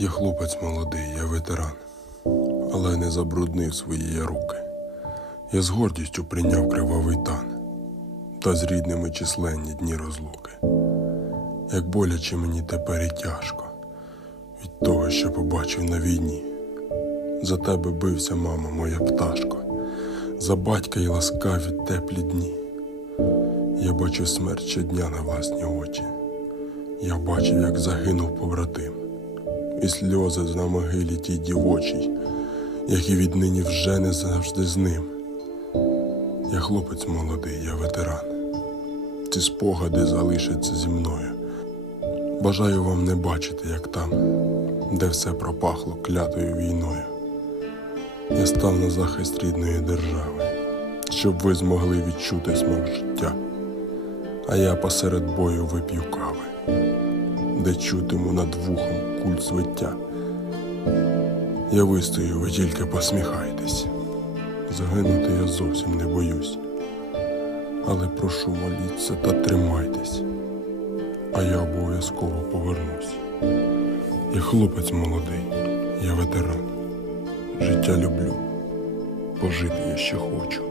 Я хлопець молодий, я ветеран, але не забруднив свої руки. Я з гордістю прийняв кривавий тан та з рідними численні дні розлуки. Як боляче мені тепер і тяжко від того, що побачив на війні. За тебе бився, мама, моя пташко, за батька й ласкаві теплі дні. Я бачив смерть щодня на власні очі. Я бачив, як загинув побратим, і сльози на могилі тій дівочій, які віднині вже не завжди з ним. Я хлопець молодий, я ветеран. Ці спогади залишаться зі мною. Бажаю вам не бачити, як там, де все пропахло клятою війною. Я став на захист рідної держави, щоб ви змогли відчути смак життя. А я посеред бою вип'ю кави, де чутиму над вухом культ звиття. Я вистою, ви тільки посміхайтесь. Загинути я зовсім не боюсь. Але прошу моліться та тримайтесь, а я обов'язково повернусь. Я хлопець молодий, я ветеран. Життя люблю, пожити я ще хочу.